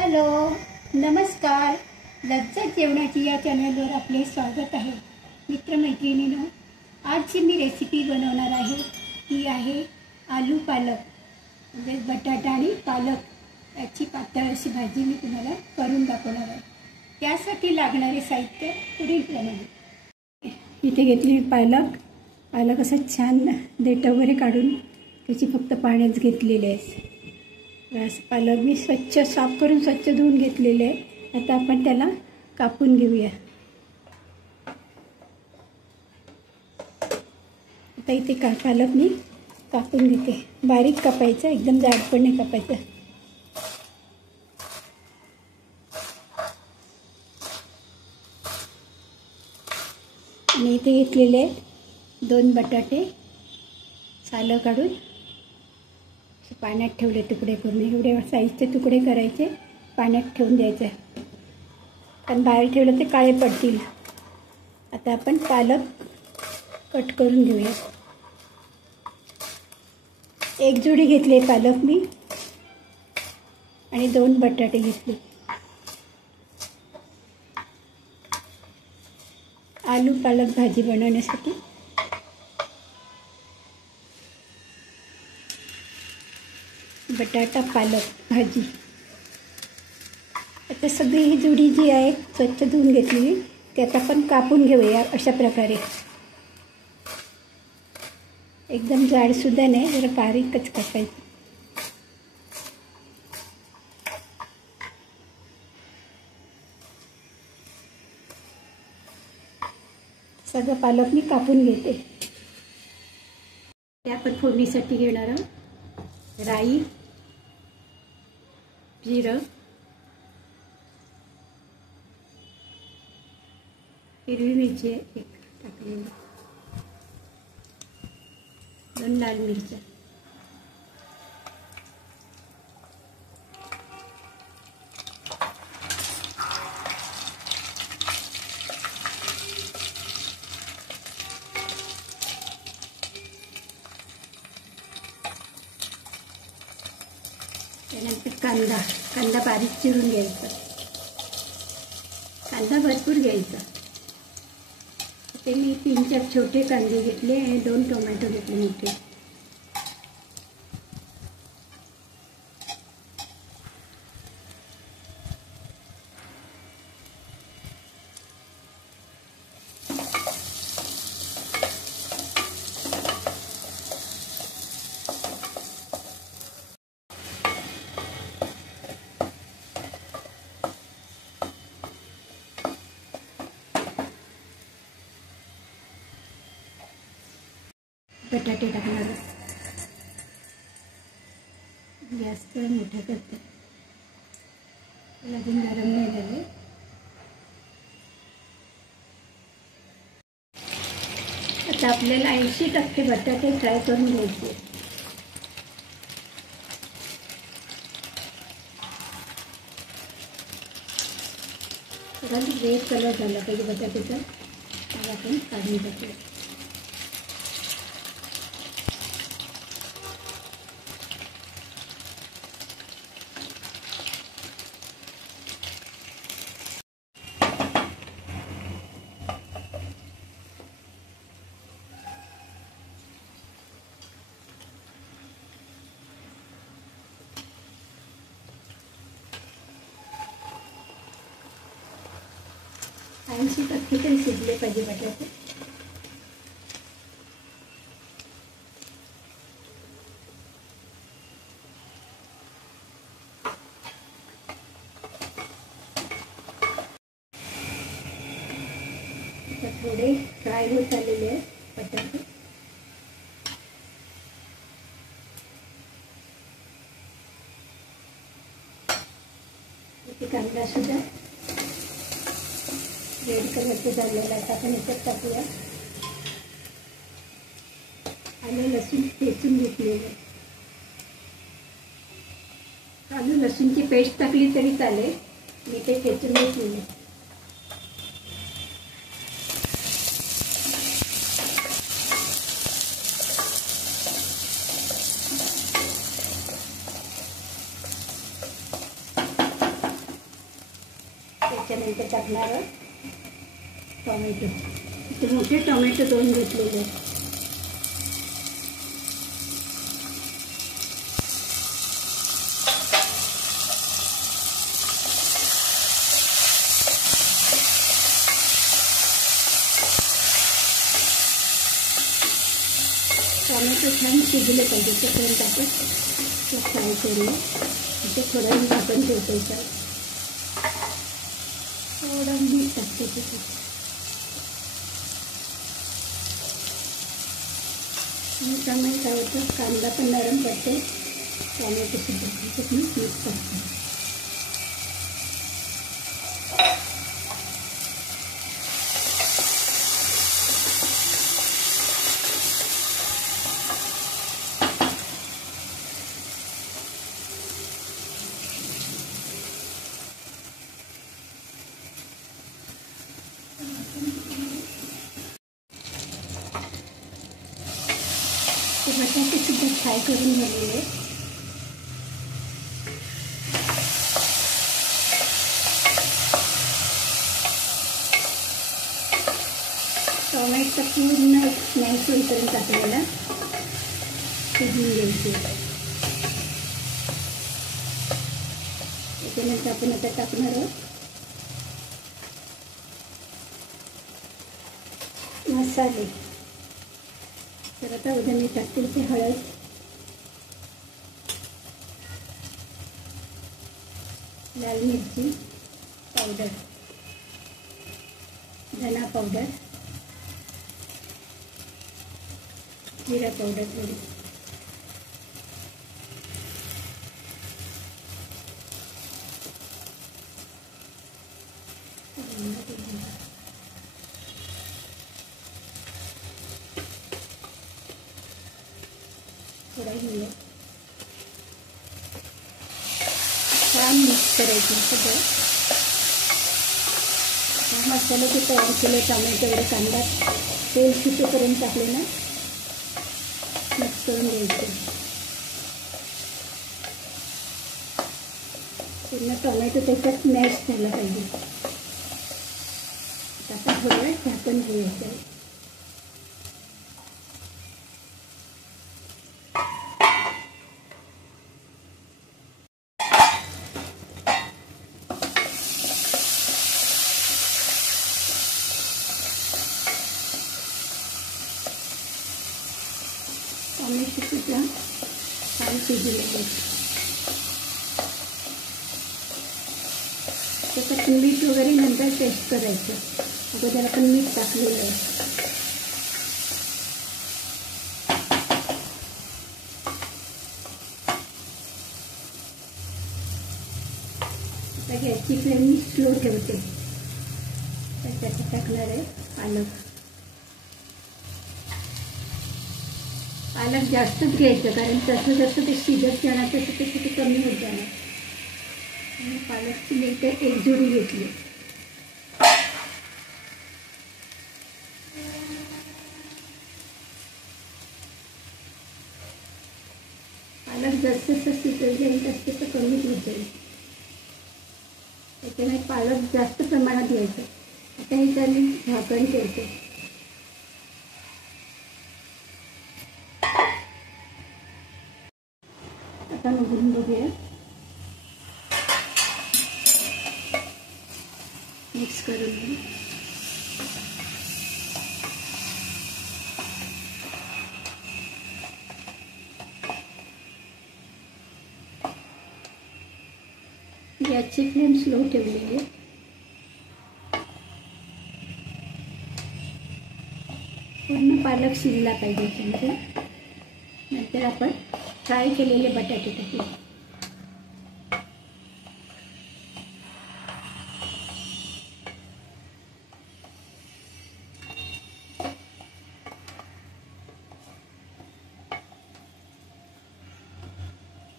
Hello, नमस्कार. लज्जत जेवणाची या चॅनलवर आपले स्वागत आहे. मित्रमैत्रिणींनो, आज जी मी रेसिपी बनवणार आहे ती आहे आलू पालक, म्हणजे बटाटा आणि पालक याची पातळ अशी भाजी मी तुम्हाला करून दाखवणार आहे. त्यासाठी लागणारे साहित्य पुढीलप्रमाणे. इथे घेतली पालक असं छान देठ वगैरे काढून त्याची फक्त पाण्यात घेतलेले आहे. पालक मी स्वच्छ साफ करून स्वच्छ धुवून घेतलेले आहे. आता आपण त्याला कापून घेऊया. आता इथे पालक मी कापून घेते. बारीक कापायचं, एकदम जाड पण नाही कापायचं. आणि इथे घेतलेले 2 बटाटे सालं काढून पाण्यात ठेवले तुकडे करून. एवढे साईजचे तुकडे करायचे, पाण्यात ठेवून द्यायचे, कारण बाहेर ठेवलं ते काळे पडतील. आता आपण पालक कट करून घेऊया. 1 जोडी घेतले पालक मी आणि 2 बटाटे घेतले. आलू पालक भाजी बनवण्यासाठी बटाटा पालक भाजी. आता सगळी ही जोडी जी आहे स्वच्छ धुवून घेतली, ती आता आपण कापून घेऊया अशा प्रकारे. एकदम जाडसुद्धा नाही, जरा बारीकच कापायचं. सगळं पालक मी कापून घेते. ते आपण फोडणीसाठी घेणार आहोत राई, जिरं, हिरवी मिरची 1 टाकलेली, 2 लाल मिरच्या, त्यानंतर कांदा बारीक चिरून घ्यायचा. कांदा भरपूर घ्यायचा. ते मी 3-4 छोटे कांदे घेतले आणि 2 टोमॅटो घेतले मोठे. बटाटे टाकणार. गॅस थोडा मोठा करते, अजून गरम नाही झाले. आता आपल्याला 80% बटाटे फ्राय करून घ्यायचे. रेड कलर झाला पाहिजे बटाट्याचा, मग आपण काढून टाकूया. ऐंशी टक्के तरी शिजले पाहिजे बटाटे. आता थोडे फ्राय होत आलेले आहेत बटाटे. इथे कांदा सुद्धा रेड कलरचे झालेला आहे. आपण याच्यात टाकूया. आलं लसूण ठेचून घेतलेलं. आलू लसूणची पेस्ट टाकली तरी चालेल, मी ते ठेचून घेतलेले. त्याच्यानंतर टाकणार टोमॅटो. इथे मोठे टोमॅटो 2 घेतलेले आहेत. टोमॅटो छान शिजले पाहिजे तोपर्यंत आपण फ्राय करूया. इथे थोडा झाकण ठेवायचं. थोडा मीठ टाकते तिथे. आणि त्यामुळे काय होतं, कांदा पण नरम पडते, टोमॅटो सुद्धा त्याच्यात मीठ टाकते. बटाटे सुद्धा फ्राय करून झालेले. टोमॅटो पूर्ण स्मॅश होईपर्यंत आपल्याला शिजवून घ्यायचे. त्याच्यानंतर आपण आता टाकणार आहोत मसाले. तर आता उद्या मी टाकते ते हळद, लाल मिरची पावडर, धना पावडर, जिरा पावडर थोडी, थोडा हिंग. छान मिक्स करायचं सगळं. हा मसाला जे तयार केले टोमॅटो वगैरे कांदा तेल सुटेपर्यंत टाकले ना मिक्स करून घ्यायचं. पूर्ण टोमॅटो त्याच्यात मॅश झाला पाहिजे. आता थोडं झाकण घ्यायचं. टोमॅटो सुद्धा छान शिजलेले आहेत. त्याच्यात मीठ वगैरे नंतर टेस्ट करायचं. अगोदर आपण मीठ टाकलेलं आहे. आता गॅसची फ्लेम मी स्लो ठेवते. त्याच्यात टाकणार आहे पालक. पालक जास्तच घ्यायचं, कारण जसं जसं ते शिजत जाणार तसं ते किती कमी होत जाणार. आणि पालकची मी इथे 1 जोडी घेतली. पालक जसं जसं शिजत जाईल तसं तसं कमीच होत जाईल. त्याच्यामुळे पालक जास्त प्रमाणात घ्यायचं. आता हे त्याने झाकण ठेवते. आता उघडून बघूया. मिक्स करून घेऊ. गॅसची फ्लेम स्लो ठेवलेली आहे. पूर्ण पालक शिजला पाहिजे. त्याच्यामध्ये नंतर आपण फ्राय केलेले बटाटे टाकले.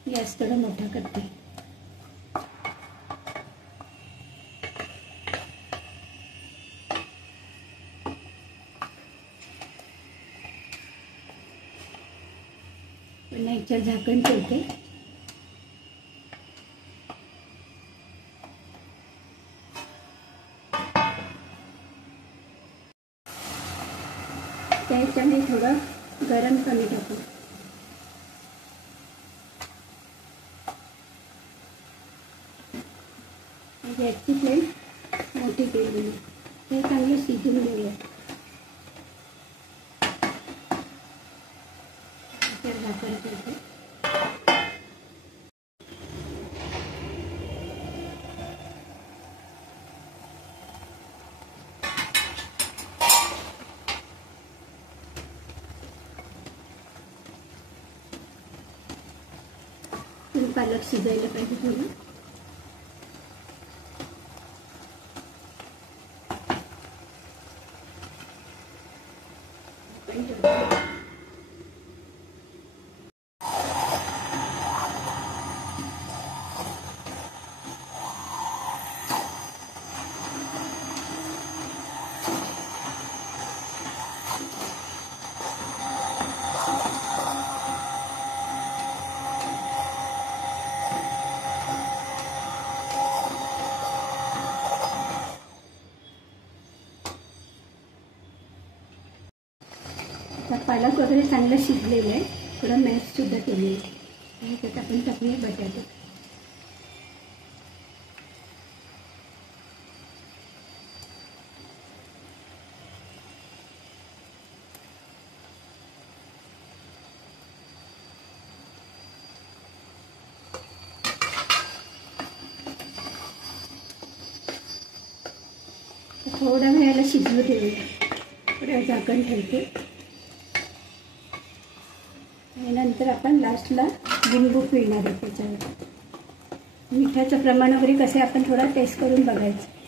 गॅस थोडा मोठा करते. पुन्हा याच्यावर झाकण ठेवते. आता ह्याच्याने थोडं गरम कमी टाकू. गॅसची फ्लेम मोठी केली. हे चांगले शिजून घेऊया. झाकण ठेवते. पालक शिजायला पाहिजे थोडं. पालक वगैरे चांगलं शिजलेलं आहे. थोडं मॅशसुद्धा केलेलं आहे. आणि त्यात आपण टाकूया बटाटे. थोड्या वेळाला शिजवू देऊया. थोडं झाकण ठेवते. आणि नंतर आपण लास्टला लिंबू पिळणार आहे त्याच्यावर. मिठाचं प्रमाण वगैरे कसं आपण थोडा टेस्ट करून बघायचं.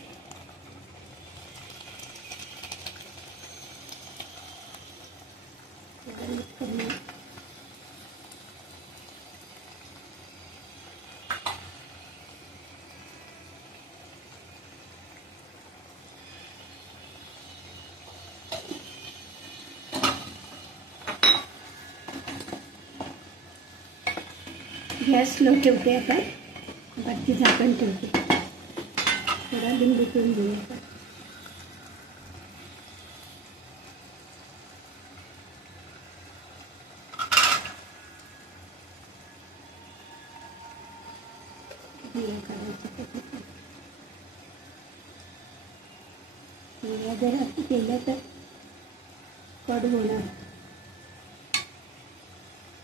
गॅस स्लो ठेवते. आता बाकी झाकण ठेवते. थोडा लिंबू पिळून घेऊया आपण. जर असं केलं तर कड होणार.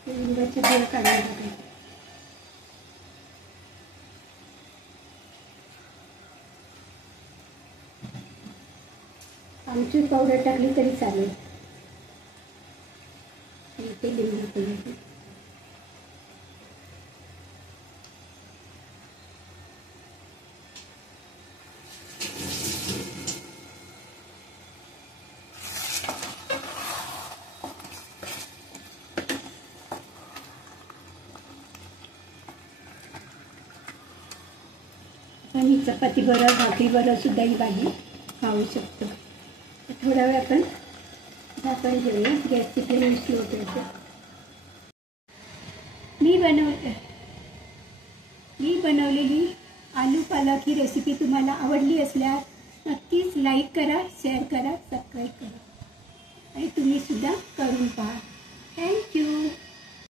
लिंबाच्या बिया काढून टाकायचं. आमचूर पावडर टाकली तरी चालेल. ते लिंबू पिळायचं. आणि चपाती बरोबर भाकरी बरोबर सुद्धा ही भाजी खाऊ शकतो. थोडा वेळ आपण झाकण घेऊया. गॅसची फ्लेम स्लो ठेवतो. मी बनवलेली आलू पालक ही रेसिपी तुम्हाला आवडली असल्यास नक्कीच लाईक करा, शेअर करा, सबस्क्राईब करा आणि तुम्ही सुद्धा करून पहा. थँक्यू.